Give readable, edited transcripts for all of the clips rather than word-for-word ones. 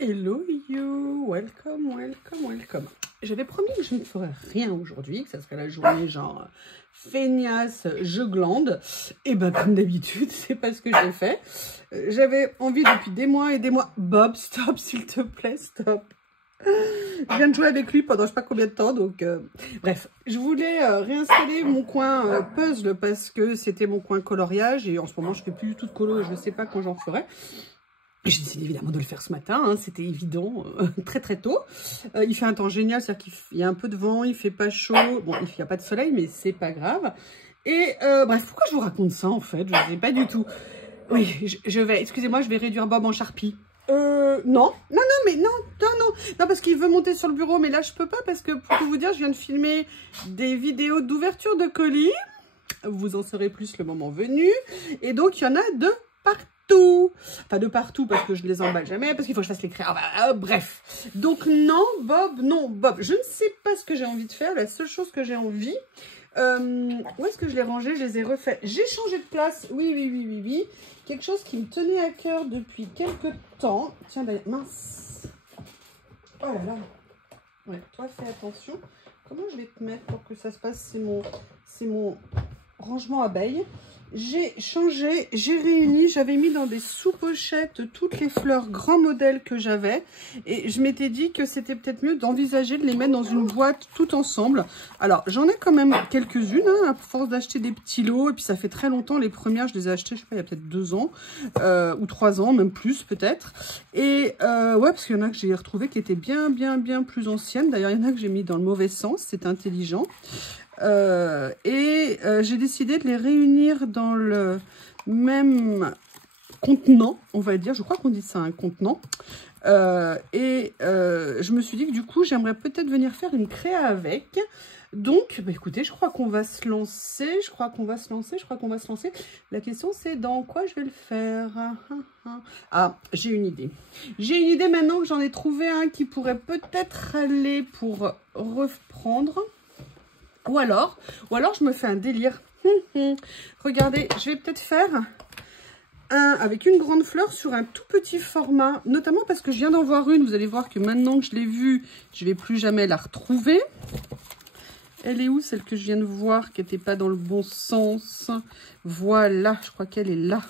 Hello you, welcome, welcome, welcome. J'avais promis que je ne ferais rien aujourd'hui, que ça serait la journée genre feignasse, je glande. Et ben comme d'habitude, c'est pas ce que j'ai fait. J'avais envie depuis des mois et des mois. Bob, stop s'il te plaît, stop. Je viens de jouer avec lui pendant je sais pas combien de temps, donc bref. Je voulais réinstaller mon coin puzzle parce que c'était mon coin coloriage et en ce moment je fais plus du tout de colo et je ne sais pas quand j'en ferai. J'ai décidé évidemment de le faire ce matin, hein, c'était évident, très très tôt. Il fait un temps génial, c'est-à-dire qu'il y a un peu de vent, il fait pas chaud, bon il n'y a pas de soleil mais c'est pas grave. Et bref, pourquoi je vous raconte ça en fait? Je ne sais pas du tout. Oui, je vais, excusez-moi, je vais réduire Bob en charpie. Non, non, parce qu'il veut monter sur le bureau, mais là je peux pas parce que pour tout vous dire, je viens de filmer des vidéos d'ouverture de colis. Vous en saurez plus le moment venu. Et donc il y en a de partout. Enfin de partout parce que je ne les emballe jamais, parce qu'il faut que je fasse les créas. Bref. Donc non, Bob, je ne sais pas ce que j'ai envie de faire. La seule chose que j'ai envie, où est-ce que je l'ai rangé? Je les ai refaits. J'ai changé de place. Oui. Quelque chose qui me tenait à cœur depuis quelques temps. Tiens, d'ailleurs, mince. Oh là là. Ouais, toi, fais attention. Comment je vais te mettre pour que ça se passe? C'est mon rangement abeille. J'ai changé, j'ai réuni, j'avais mis dans des sous-pochettes toutes les fleurs grand modèle que j'avais. Et je m'étais dit que c'était peut-être mieux d'envisager de les mettre dans une boîte tout ensemble. Alors, j'en ai quand même quelques-unes, hein, à force d'acheter des petits lots. Et puis, ça fait très longtemps. Les premières, je les ai achetées, je sais pas, il y a peut-être 2 ans ou 3 ans, même plus peut-être. Et ouais, parce qu'il y en a que j'ai retrouvées qui étaient bien plus anciennes. D'ailleurs, il y en a que j'ai mis dans le mauvais sens, c'est intelligent. J'ai décidé de les réunir dans le même contenant, on va dire. Je crois qu'on dit ça, un contenant. Je me suis dit que du coup, j'aimerais peut-être venir faire une créa avec. Donc, bah écoutez, je crois qu'on va se lancer. La question, c'est dans quoi je vais le faire. Ah, j'ai une idée. J'ai une idée maintenant que j'en ai trouvé un qui pourrait peut-être aller pour reprendre. Ou alors je me fais un délire. Regardez, je vais peut-être faire un avec une grande fleur sur un tout petit format. Notamment parce que je viens d'en voir une. Vous allez voir que maintenant que je l'ai vue, je ne vais plus jamais la retrouver. Elle est où, celle que je viens de voir, qui n'était pas dans le bon sens? Voilà, je crois qu'elle est là.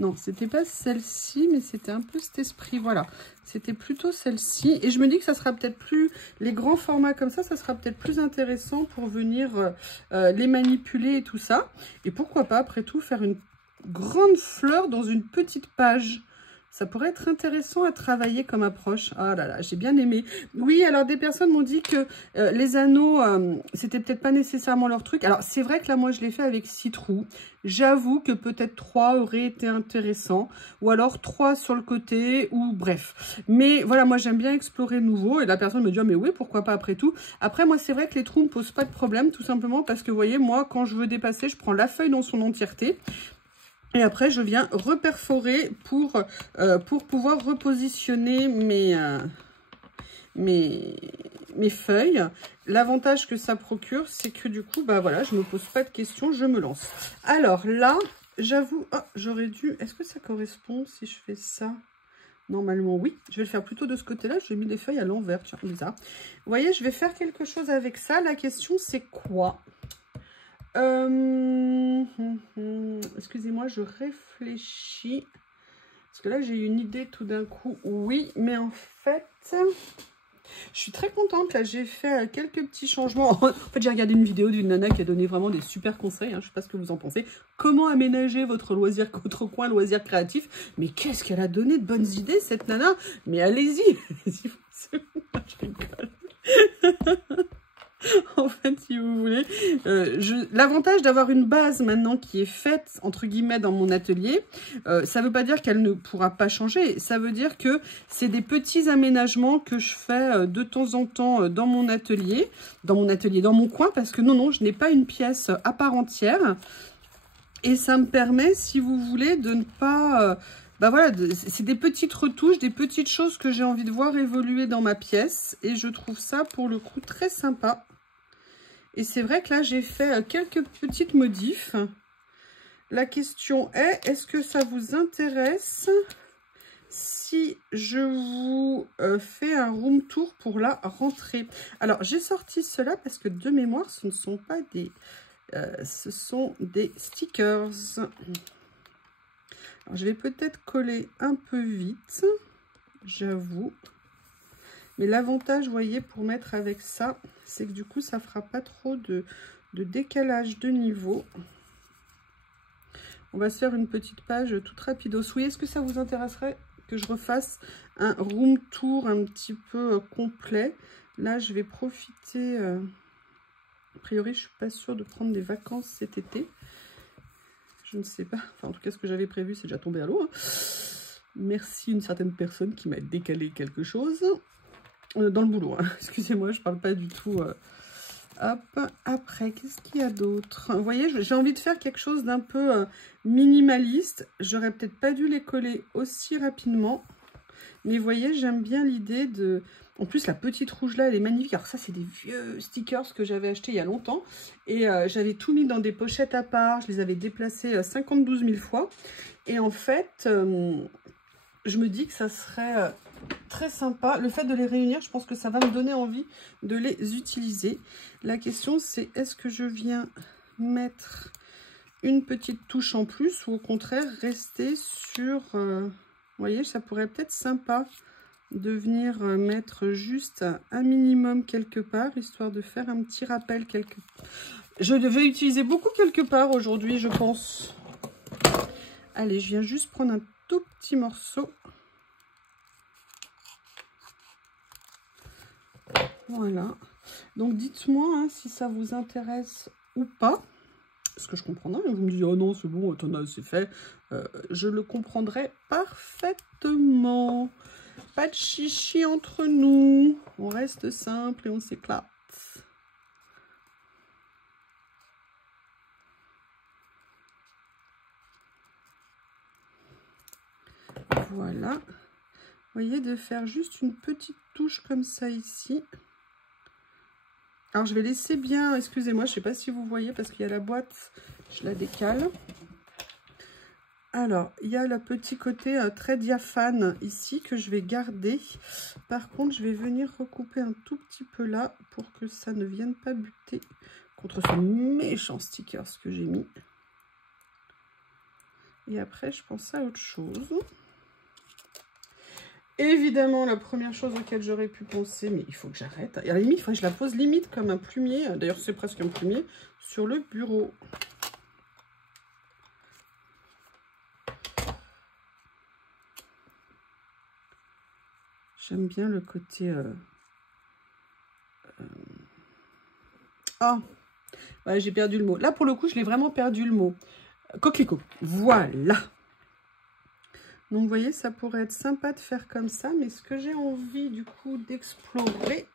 Non, c'était pas celle-ci, mais c'était un peu cet esprit, voilà. C'était plutôt celle-ci. Et je me dis que ça sera peut-être plus... Les grands formats comme ça sera peut-être plus intéressant pour venir les manipuler et tout ça. Et pourquoi pas, après tout, faire une grande fleur dans une petite page. Ça pourrait être intéressant à travailler comme approche. Ah là là, j'ai bien aimé. Oui, alors des personnes m'ont dit que les anneaux, c'était peut-être pas nécessairement leur truc. Alors c'est vrai que là, moi, je l'ai fait avec 6 trous. J'avoue que peut-être 3 auraient été intéressants. Ou alors 3 sur le côté, ou bref. Mais voilà, moi, j'aime bien explorer nouveau. Et la personne me dit, oh, mais oui, pourquoi pas après tout. Après, moi, c'est vrai que les trous ne posent pas de problème, tout simplement parce que, vous voyez, moi, quand je veux dépasser, je prends la feuille dans son entièreté. Et après, je viens reperforer pour pouvoir repositionner mes feuilles. L'avantage que ça procure, c'est que du coup, bah voilà, je ne me pose pas de questions, je me lance. Alors là, j'avoue, oh, j'aurais dû... Est-ce que ça correspond si je fais ça? Normalement, oui. Je vais le faire plutôt de ce côté-là. J'ai mis les feuilles à l'envers, tiens, bizarre. Vous voyez, je vais faire quelque chose avec ça. La question, c'est quoi? Excusez-moi, je réfléchis. Parce que là, j'ai une idée tout d'un coup. Oui, mais en fait, je suis très contente. Là, j'ai fait quelques petits changements. En fait, j'ai regardé une vidéo d'une nana qui a donné vraiment des super conseils. Hein, je ne sais pas ce que vous en pensez. Comment aménager votre coin loisir créatif. Mais qu'est-ce qu'elle a donné de bonnes idées, cette nana. Mais allez-y. Je rigole. En fait, si vous voulez, l'avantage d'avoir une base maintenant qui est faite, entre guillemets, dans mon atelier, ça ne veut pas dire qu'elle ne pourra pas changer. Ça veut dire que c'est des petits aménagements que je fais de temps en temps dans mon atelier, dans mon coin, parce que non, je n'ai pas une pièce à part entière. Et ça me permet, si vous voulez, de ne pas... bah voilà, c'est des petites retouches, des petites choses que j'ai envie de voir évoluer dans ma pièce. Et je trouve ça, pour le coup, très sympa. Et c'est vrai que là, j'ai fait quelques petites modifs. La question est, est-ce que ça vous intéresse si je vous fais un room tour pour la rentrée. Alors, j'ai sorti cela parce que de mémoire, ce ne sont pas des... ce sont des stickers. Alors, je vais peut-être coller un peu vite, j'avoue. Mais l'avantage, vous voyez, pour mettre avec ça, c'est que du coup, ça ne fera pas trop de décalage de niveau. On va se faire une petite page toute rapidos. Oui, est-ce que ça vous intéresserait que je refasse un room tour un petit peu complet? Là, je vais profiter... a priori, je ne suis pas sûre de prendre des vacances cet été. Je ne sais pas. Enfin, en tout cas, ce que j'avais prévu, c'est déjà tombé à l'eau. Hein. Merci une certaine personne qui m'a décalé quelque chose. Dans le boulot. Hein. Excusez-moi, je ne parle pas du tout... Hop, après, qu'est-ce qu'il y a d'autre? Vous voyez, j'ai envie de faire quelque chose d'un peu minimaliste. J'aurais peut-être pas dû les coller aussi rapidement. Mais vous voyez, j'aime bien l'idée de... En plus, la petite rouge là, elle est magnifique. Alors ça, c'est des vieux stickers que j'avais achetés il y a longtemps. Et j'avais tout mis dans des pochettes à part. Je les avais déplacés 52 000 fois. Et en fait, je me dis que ça serait... très sympa. Le fait de les réunir, je pense que ça va me donner envie de les utiliser. La question, c'est est-ce que je viens mettre une petite touche en plus ou au contraire rester sur... vous voyez, ça pourrait peut-être sympa de venir mettre juste un minimum quelque part, histoire de faire un petit rappel quelque part. Je devais utiliser beaucoup quelque part aujourd'hui, je pense. Allez, je viens juste prendre un tout petit morceau. Voilà, donc dites-moi hein, si ça vous intéresse ou pas, parce que je comprendrai, vous me dites oh non c'est bon, t'en as assez fait, je le comprendrai parfaitement, pas de chichi entre nous, on reste simple et on s'éclate. Voilà, vous voyez, de faire juste une petite touche comme ça ici. Alors, je vais laisser bien, excusez-moi, je ne sais pas si vous voyez, parce qu'il y a la boîte, je la décale. Alors, il y a le petit côté très diaphane ici que je vais garder. Par contre, je vais venir recouper un tout petit peu là pour que ça ne vienne pas buter contre ce méchant stickers que j'ai mis. Et après, je pense à autre chose. Évidemment, la première chose auquel j'aurais pu penser, mais il faut que j'arrête. Et à la limite, il faudrait que je la pose limite comme un plumier. D'ailleurs, c'est presque un plumier sur le bureau. J'aime bien le côté... Ah, ouais, j'ai perdu le mot. Là, pour le coup, je l'ai vraiment perdu le mot. Coquelicot. Voilà. Donc, vous voyez, ça pourrait être sympa de faire comme ça. Mais ce que j'ai envie, du coup, d'explorer,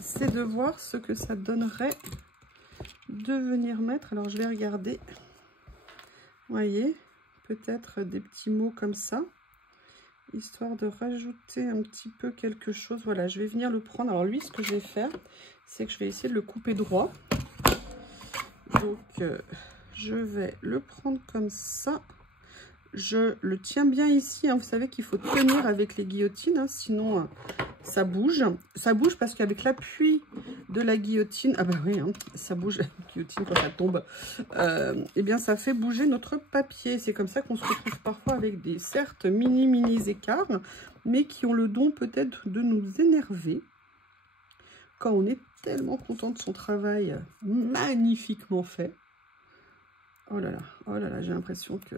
c'est de voir ce que ça donnerait de venir mettre. Alors, je vais regarder. Vous voyez, peut-être des petits mots comme ça. Histoire de rajouter un petit peu quelque chose. Voilà, je vais venir le prendre. Alors, lui, ce que je vais faire, c'est que je vais essayer de le couper droit. Donc, je vais le prendre comme ça. Je le tiens bien ici, hein. Vous savez qu'il faut tenir avec les guillotines, hein, sinon ça bouge. Ça bouge parce qu'avec l'appui de la guillotine, ah bah oui, hein, ça bouge, la guillotine quand ça tombe, eh bien ça fait bouger notre papier. C'est comme ça qu'on se retrouve parfois avec des, certes, mini écarts, mais qui ont le don peut-être de nous énerver quand on est tellement content de son travail magnifiquement fait. Oh là là, j'ai l'impression que...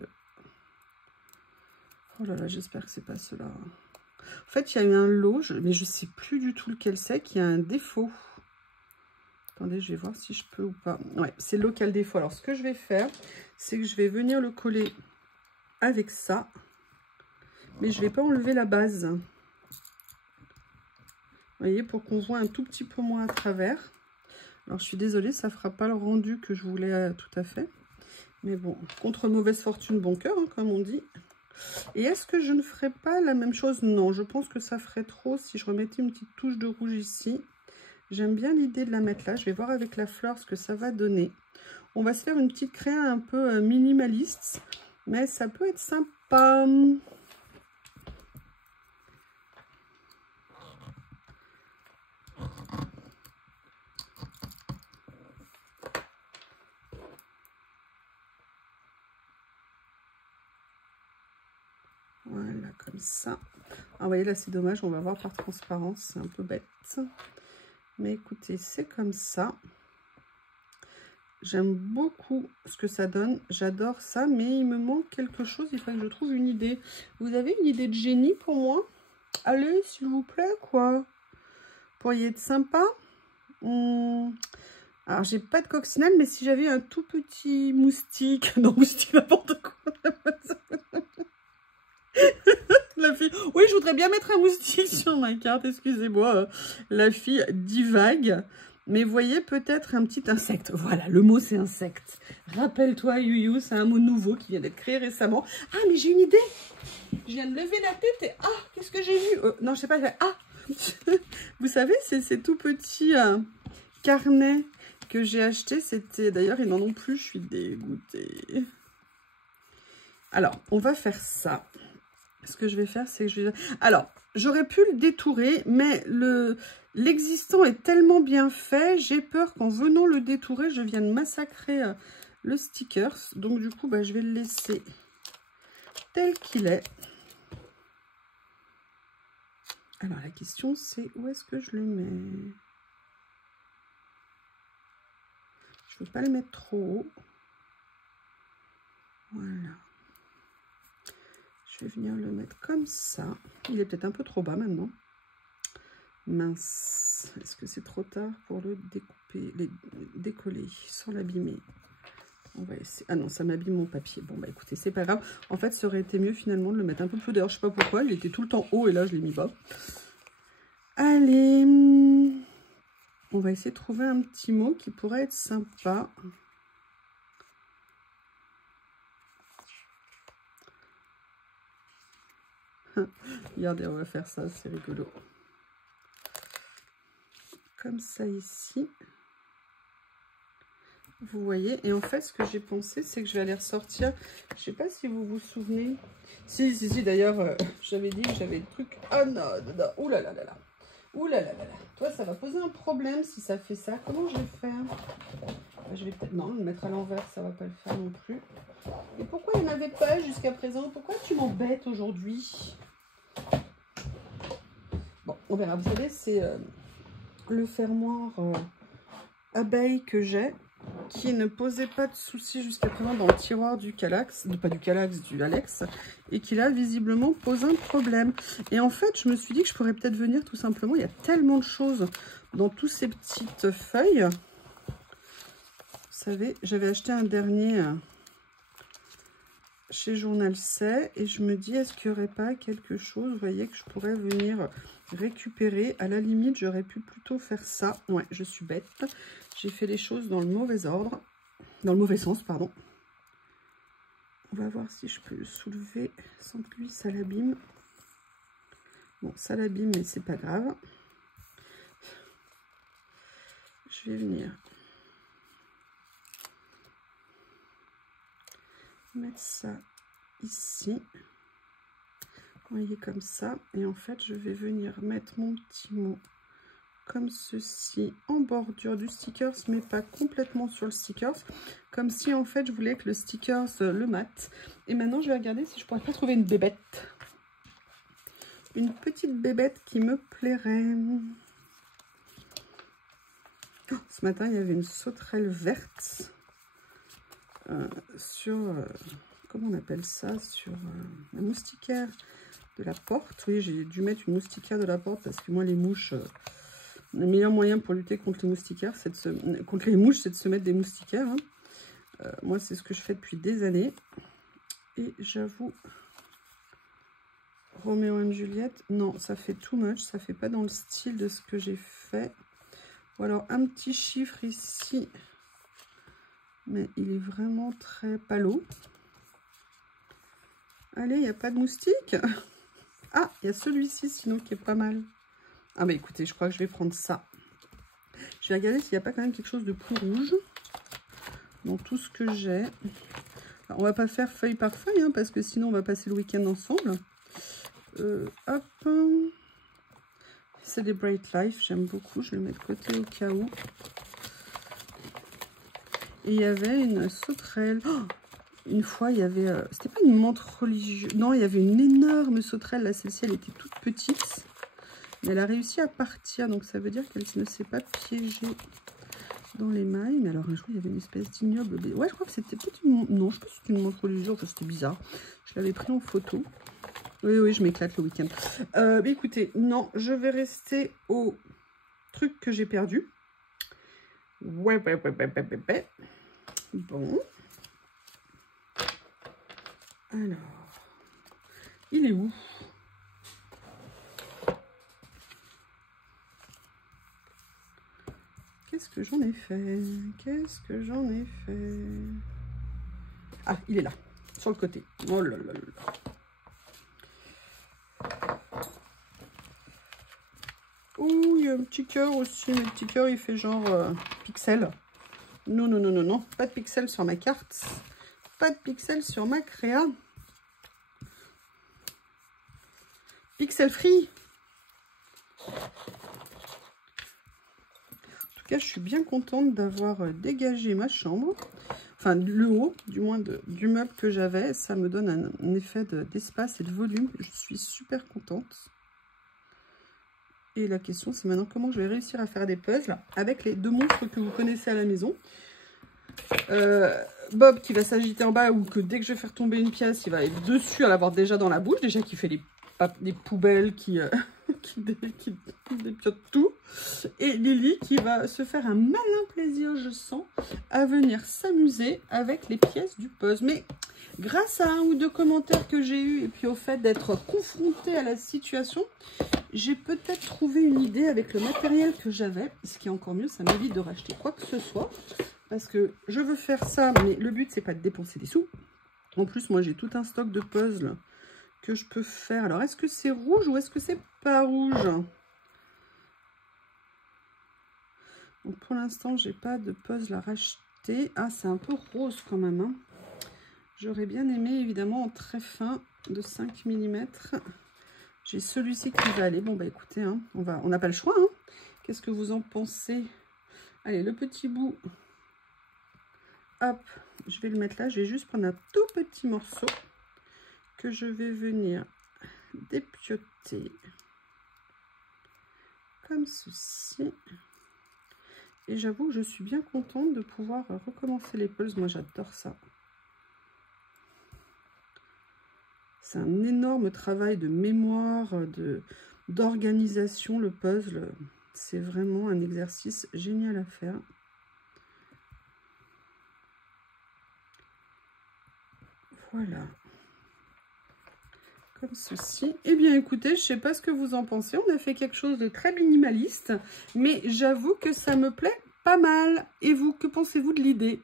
Oh là là, j'espère que c'est pas cela. En fait, il y a eu un lot, mais je sais plus du tout lequel c'est, qui a un défaut. Attendez, je vais voir si je peux ou pas. Ouais, c'est le local défaut. Alors, ce que je vais faire, c'est que je vais venir le coller avec ça. Mais je vais pas enlever la base. Vous voyez, pour qu'on voit un tout petit peu moins à travers. Alors, je suis désolée, ça fera pas le rendu que je voulais tout à fait. Mais bon, contre mauvaise fortune, bon cœur, hein, comme on dit. Et est-ce que je ne ferais pas la même chose? Non, je pense que ça ferait trop si je remettais une petite touche de rouge ici. J'aime bien l'idée de la mettre là. Je vais voir avec la fleur ce que ça va donner. On va se faire une petite créa un peu minimaliste, mais ça peut être sympa. comme ça. Ah, vous voyez, là, c'est dommage, on va voir par transparence, c'est un peu bête. Mais écoutez, c'est comme ça. J'aime beaucoup ce que ça donne, j'adore ça, mais il me manque quelque chose, il faudrait que je trouve une idée. Vous avez une idée de génie pour moi? Allez, s'il vous plaît, quoi. Pourriez être sympa. Alors, j'ai pas de coccinelle, mais si j'avais un tout petit moustique... Non, moustique, n'importe quoi. La fille... Oui, je voudrais bien mettre un moustique sur ma carte, excusez-moi. La fille divague. Mais voyez, peut-être un petit insecte. Voilà, le mot, c'est insecte. Rappelle-toi, Youyou, c'est un mot nouveau qui vient d'être créé récemment. Ah, mais j'ai une idée. Je viens de lever la tête et... Ah, qu'est-ce que j'ai vu? Non, je sais pas. Ah. Vous savez, c'est ces tout petits carnets que j'ai achetés. C'était... D'ailleurs, ils n'en ont plus. Je suis dégoûtée. Alors, on va faire ça. Ce que je vais faire, c'est que je vais... Alors, j'aurais pu le détourer, mais l'existant est tellement bien fait. J'ai peur qu'en venant le détourer, je vienne massacrer le sticker. Donc, du coup, bah, je vais le laisser tel qu'il est. Alors, la question, c'est où est-ce que je le mets? Je ne veux pas le mettre trop haut. Voilà. Je vais venir le mettre comme ça. Il est peut-être un peu trop bas maintenant. Mince. Est-ce que c'est trop tard pour le découper, décoller sans l'abîmer? On va essayer. Ah non, ça m'abîme mon papier. Bon, bah écoutez, c'est pas grave. En fait, ça aurait été mieux finalement de le mettre un peu plus. D'ailleurs, je sais pas pourquoi. Il était tout le temps haut et là, je l'ai mis bas. Allez. On va essayer de trouver un petit mot qui pourrait être sympa. Regardez, on va faire ça, c'est rigolo. Comme ça ici. Vous voyez, et en fait, ce que j'ai pensé, c'est que je vais aller ressortir. Je sais pas si vous vous souvenez. Si, d'ailleurs, j'avais dit que j'avais le truc. Ah non, non, ouh là là là là. Ouh là là là là. Toi, ça va poser un problème si ça fait ça. Comment je vais faire? Je vais peut-être... Non, le mettre à l'envers, ça va pas le faire non plus. Et pourquoi il n'y en avait pas jusqu'à présent? Pourquoi tu m'embêtes aujourd'hui? Bon, on verra. Vous savez, c'est le fermoir abeille que j'ai, qui ne posait pas de soucis jusqu'à présent dans le tiroir du Kallax, pas du Kallax, du Alex, et qui là visiblement pose un problème. Et en fait, je me suis dit que je pourrais peut-être venir tout simplement, il y a tellement de choses dans toutes ces petites feuilles. Vous savez, j'avais acheté un dernier chez Journal C et je me dis, est-ce qu'il n'y aurait pas quelque chose, vous voyez, que je pourrais venir récupérer? À la limite, j'aurais pu plutôt faire ça. Ouais, je suis bête. J'ai fait les choses dans le mauvais ordre. Dans le mauvais sens, pardon. On va voir si je peux le soulever sans que lui, ça l'abîme. Bon, ça l'abîme, mais c'est pas grave. Je vais venir mettre ça ici. Vous voyez, comme ça. Et en fait, je vais venir mettre mon petit mot comme ceci en bordure du stickers, mais pas complètement sur le stickers, comme si en fait je voulais que le stickers le mate. Et maintenant je vais regarder si je pourrais pas trouver une bébête, une petite bébête qui me plairait. Oh, ce matin il y avait une sauterelle verte sur comment on appelle ça, sur la moustiquaire de la porte. Oui, j'ai dû mettre une moustiquaire de la porte parce que moi les mouches, le meilleur moyen pour lutter contre les moustiquaires, c'est de se... contre les mouches, c'est de se mettre des moustiquaires. Hein. Moi, c'est ce que je fais depuis des années. Et j'avoue, Roméo et Juliette, non, ça fait too much. Ça fait pas dans le style de ce que j'ai fait. Ou alors un petit chiffre ici. Mais il est vraiment très palo. Allez, il n'y a pas de moustique. Ah, il y a celui-ci, sinon, qui est pas mal. Ah bah écoutez, je crois que je vais prendre ça. Je vais regarder s'il n'y a pas quand même quelque chose de plus rouge dans tout ce que j'ai. On va pas faire feuille par feuille, hein, parce que sinon on va passer le week-end ensemble. Hop. Celebrate Life, j'aime beaucoup. Je le mets de côté au cas où. Et il y avait une sauterelle. Oh, Une fois, il y avait... c'était pas une montre religieuse. Non, il y avait une énorme sauterelle. Là, celle-ci, elle était toute petite. Mais elle a réussi à partir. Donc, ça veut dire qu'elle ne s'est pas piégée dans les mailles. Mais alors, un jour, il y avait une espèce d'ignoble... Ouais, je crois que c'était peut-être une montre... Non, je sais pas si c'était une montre religieuse. Enfin, c'était bizarre. Je l'avais pris en photo. Oui, oui, je m'éclate le week-end. Mais écoutez, non, je vais rester au truc que j'ai perdu. Ouais. Bon. Alors, il est où? Qu'est-ce que j'en ai fait? Qu'est-ce que j'en ai fait? Ah, il est là, sur le côté. Oh là là là. Ouh, il y a un petit cœur aussi. Mais le petit cœur, il fait genre pixel. Non, non, non, non, non. Pas de pixel sur ma carte. Pas de pixel sur ma créa. Pixel free. En tout cas, je suis bien contente d'avoir dégagé ma chambre. Enfin, le haut, du moins du meuble que j'avais. Ça me donne un effet d'espace et de volume. Je suis super contente. Et la question, c'est maintenant comment je vais réussir à faire des puzzles avec les deux monstres que vous connaissez à la maison. Bob qui va s'agiter en bas ou que dès que je vais faire tomber une pièce, il va être dessus à l'avoir déjà dans la bouche. Déjà qui fait des poubelles, qui dépiote tout. Et Lily qui va se faire un malin plaisir, je sens, à venir s'amuser avec les pièces du puzzle. Mais grâce à un ou deux commentaires que j'ai eu et puis au fait d'être confrontée à la situation, j'ai peut-être trouvé une idée avec le matériel que j'avais. Ce qui est encore mieux, ça m'évite de racheter quoi que ce soit. Parce que je veux faire ça, mais le but, c'est pas de dépenser des sous. En plus, moi, j'ai tout un stock de puzzles que je peux faire. Alors, est-ce que c'est rouge ou est-ce que c'est pas rouge? Donc, pour l'instant, j'ai pas de puzzle à racheter. Ah, c'est un peu rose quand même. Hein. J'aurais bien aimé, évidemment, en très fin de 5 mm. J'ai celui-ci qui va aller. Bon, bah écoutez, hein, on n'a pas le choix. Hein. Qu'est-ce que vous en pensez? Allez, le petit bout. Hop, je vais le mettre là. Je vais juste prendre un tout petit morceau que je vais venir dépioter comme ceci. Et j'avoue que je suis bien contente de pouvoir recommencer les puzzles. Moi, j'adore ça. C'est un énorme travail de mémoire, d'organisation, le puzzle. C'est vraiment un exercice génial à faire. Voilà. Comme ceci. Eh bien, écoutez, je ne sais pas ce que vous en pensez. On a fait quelque chose de très minimaliste. Mais j'avoue que ça me plaît pas mal. Et vous, que pensez-vous de l'idée?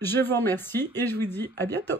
Je vous remercie et je vous dis à bientôt.